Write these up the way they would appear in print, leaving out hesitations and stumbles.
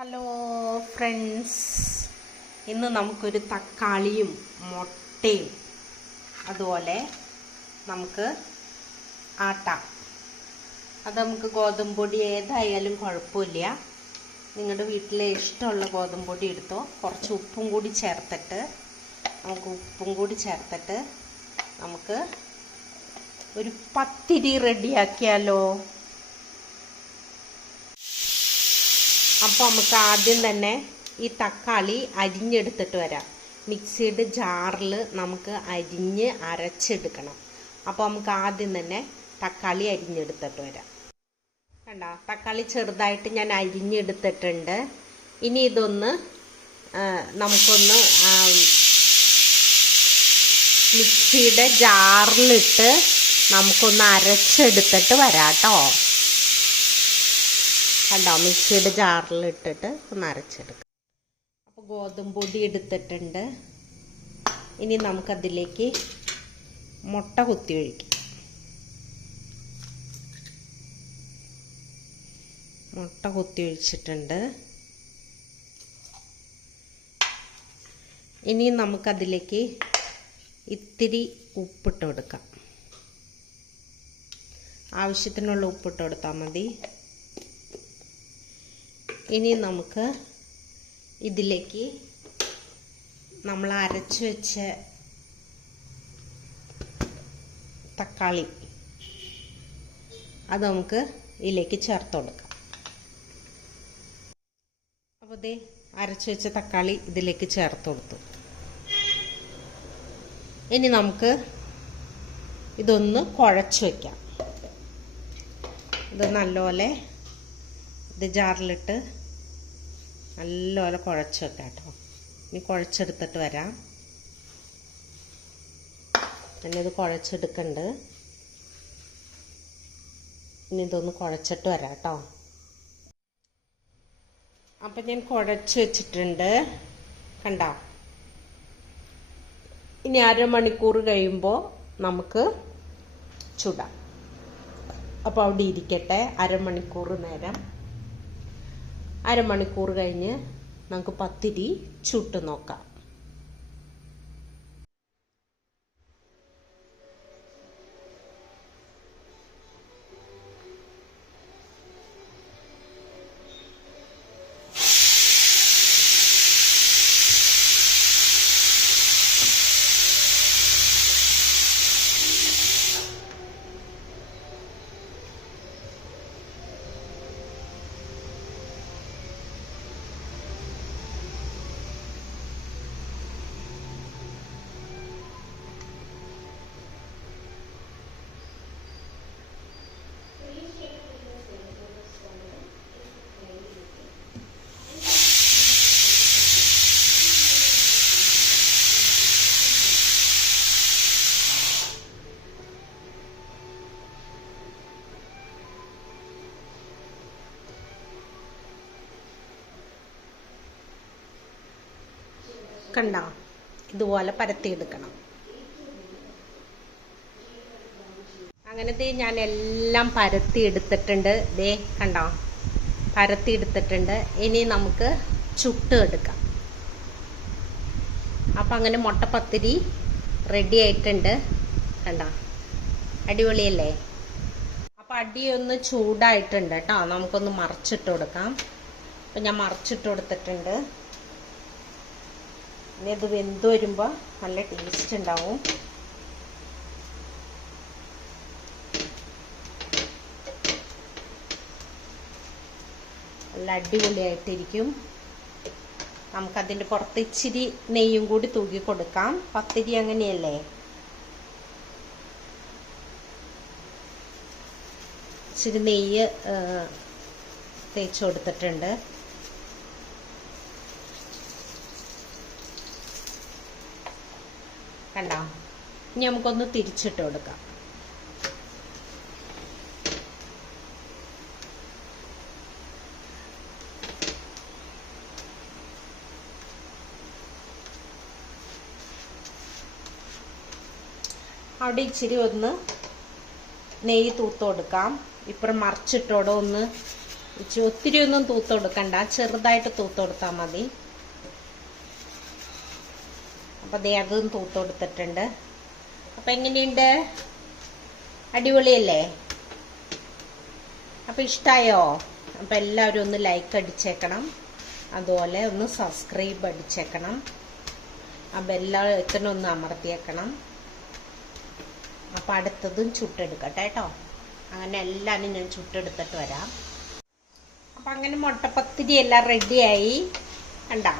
Hello friends, ഇന്ന് നമുക്കൊരു തക്കാളിയും മുട്ടയും അതുപോലെ നമുക്ക് ആട്ടാം. അത് നമുക്ക് ഗോതമ്പ് പൊടി ഏതായാലും കുഴപ്പമില്ല. നിങ്ങളുടെ വീട്ടിലെ ഇഷ്ടമുള്ള ഗോതമ്പ് പൊടി എടുത്തോ. കുറച്ച് ഉപ്പും കൂടി ചേർത്തിട്ട് നമുക്ക് ഒരു പത്തിരി റെഡിയാക്കിയാലോ. അപ്പോൾ നമുക്ക് ആദ്യം തന്നെ ഈ തക്കാളി അരിഞ്ഞെടുത്തിട്ട് വരാം. മിക്സിയുടെ ജാറിൽ നമുക്ക് അരച്ചെടുക്കണം. അപ്പോൾ നമുക്ക് ആദ്യം തന്നെ തക്കാളി അരിഞ്ഞെടുത്തിട്ട് വരാം. കണ്ടോ, തക്കാളി ചെറുതായിട്ട് ഞാൻ അരിഞ്ഞെടുത്തിട്ടുണ്ട്. ഇനി ഇതൊന്ന് നമുക്കൊന്ന് മിക്സിയുടെ ജാറിലിട്ട് നമുക്കൊന്ന് അരച്ചെടുത്തിട്ട് വരാം കേട്ടോ. കണ്ടോ, മിക്സിയുടെ ജാറിലിട്ടിട്ട് ഒന്ന് അരച്ചെടുക്കാം. അപ്പോൾ ഗോതമ്പ് പൊടി എടുത്തിട്ടുണ്ട്. ഇനി നമുക്കതിലേക്ക് മുട്ട കുത്തി ഒഴിക്കാം. മുട്ട കുത്തി ഒഴിച്ചിട്ടുണ്ട്. ഇനി നമുക്കതിലേക്ക് ഇത്തിരി ഉപ്പിട്ട് കൊടുക്കാം. ആവശ്യത്തിനുള്ള ഉപ്പിട്ട് കൊടുത്താൽ മതി. ഇനി നമുക്ക് ഇതിലേക്ക് നമ്മൾ അരച്ചു വെച്ച തക്കാളി അത് നമുക്ക് ഇതിലേക്ക് ചേർത്ത് കൊടുക്കാം. അപ്പോൾ ദേ അരച്ചു വെച്ച തക്കാളി ഇതിലേക്ക് ചേർത്ത് കൊടുത്തു. ഇനി നമുക്ക് ഇതൊന്ന് കുഴച്ച് വയ്ക്കാം. ഇത് നല്ലപോലെ ജാറിലിട്ട് നല്ലപോലെ കുഴച്ച് വെക്കാം കേട്ടോ. ഇനി കുഴച്ചെടുത്തിട്ട് വരാം. ഞാനിത് കുഴച്ചെടുക്കണ്ട്. ഇനി ഇതൊന്ന് കുഴച്ചിട്ട് വരാം കേട്ടോ. അപ്പം ഞാൻ കുഴച്ച് വെച്ചിട്ടുണ്ട്, കണ്ടോ. ഇനി അരമണിക്കൂർ കഴിയുമ്പോൾ നമുക്ക് ചുടാം. അപ്പോൾ അവിടെ ഇരിക്കട്ടെ. അരമണിക്കൂർ കഴിഞ്ഞ് നമുക്ക് പത്തിരി ചുട്ട് നോക്കാം. കണ്ടോ, ഇതുപോലെ പരത്തിയെടുക്കണം. അങ്ങനത്തെ ഞാൻ എല്ലാം പരത്തിയെടുത്തിട്ടുണ്ട്. ദേ കണ്ടോ, പരത്തിയെടുത്തിട്ടുണ്ട്. ഇനി നമുക്ക് ചുട്ട് എടുക്കാം. അപ്പം അങ്ങനെ മുട്ടപ്പത്തിരി റെഡി ആയിട്ടുണ്ട്. കണ്ടോ, അടിപൊളിയല്ലേ. അപ്പം അടിയൊന്ന് ചൂടായിട്ടുണ്ട് കേട്ടോ. നമുക്കൊന്ന് മറിച്ചിട്ട് കൊടുക്കാം. അപ്പം ഞാൻ മറിച്ചിട്ട് കൊടുത്തിട്ടുണ്ട്. ഇനി ഇത് വെന്ത് വരുമ്പോൾ നല്ല ടേസ്റ്റ് ഉണ്ടാവും. നല്ല അടിപൊളിയായിട്ടിരിക്കും. നമുക്കതിൻ്റെ പുറത്ത് ഇച്ചിരി നെയ്യും കൂടി തൂക്കി കൊടുക്കാം. പത്തിരി അങ്ങനെയല്ലേ. ഇച്ചിരി നെയ്യ് തേച്ച് കൊടുത്തിട്ടുണ്ട്. കണ്ടോ, ഇനി നമുക്കൊന്ന് തിരിച്ചിട്ട് കൊടുക്കാം. അവിടെ ഇച്ചിരി ഒന്ന് നെയ്യ് തൂത്ത് കൊടുക്കാം. ഇപ്പുറം മറിച്ചിട്ടോടെ ഒന്ന് ഒത്തിരി ഒന്നും തൂത്ത് കൊടുക്കണ്ട, ചെറുതായിട്ട് തൂത്ത് കൊടുത്താൽ മതി. അപ്പൊ ദേ അതും തൂത്ത് കൊടുത്തിട്ടുണ്ട്. അപ്പൊ എങ്ങനെയുണ്ട്? അടിപൊളിയല്ലേ? അപ്പൊ ഇഷ്ടായോ? അപ്പൊ എല്ലാവരും ഒന്ന് ലൈക്ക് അടിച്ചേക്കണം, അതുപോലെ ഒന്ന് സബ്സ്ക്രൈബ് അടിച്ചേക്കണം, ആ ബെല്ലൈക്കൺ ഒന്ന് അമർത്തിയേക്കണം. അപ്പൊ അടുത്തതും ചുട്ടെടുക്കട്ടെ കേട്ടോ. അങ്ങനെ എല്ലാവരും ഞാൻ ചുട്ടെടുത്തിട്ട് വരാം. അപ്പൊ അങ്ങനെ മുട്ടപ്പത്തിരി എല്ലാം റെഡിയായി. കണ്ടോ?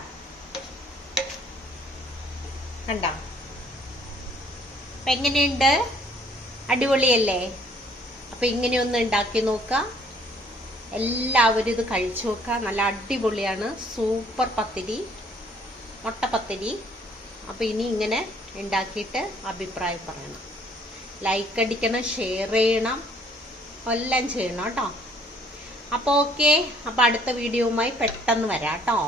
അപ്പൊ എങ്ങനെയുണ്ട്? അടിപൊളിയല്ലേ? അപ്പൊ ഇങ്ങനെയൊന്ന് ഉണ്ടാക്കി നോക്കുക, എല്ലാവരും ഇത് കഴിച്ചു നോക്കുക. നല്ല അടിപൊളിയാണ്, സൂപ്പർ പത്തിരി, മുട്ടപ്പത്തിരി. അപ്പൊ ഇനി ഇങ്ങനെ ഉണ്ടാക്കിയിട്ട് അഭിപ്രായം പറയണം, ലൈക്ക് അടിക്കണം, ഷെയർ ചെയ്യണം, എല്ലാം ചെയ്യണം കേട്ടോ. അപ്പോൾ ഓക്കെ, അപ്പോൾ അടുത്ത വീഡിയോയുമായി പെട്ടെന്ന് വരാം കേട്ടോ.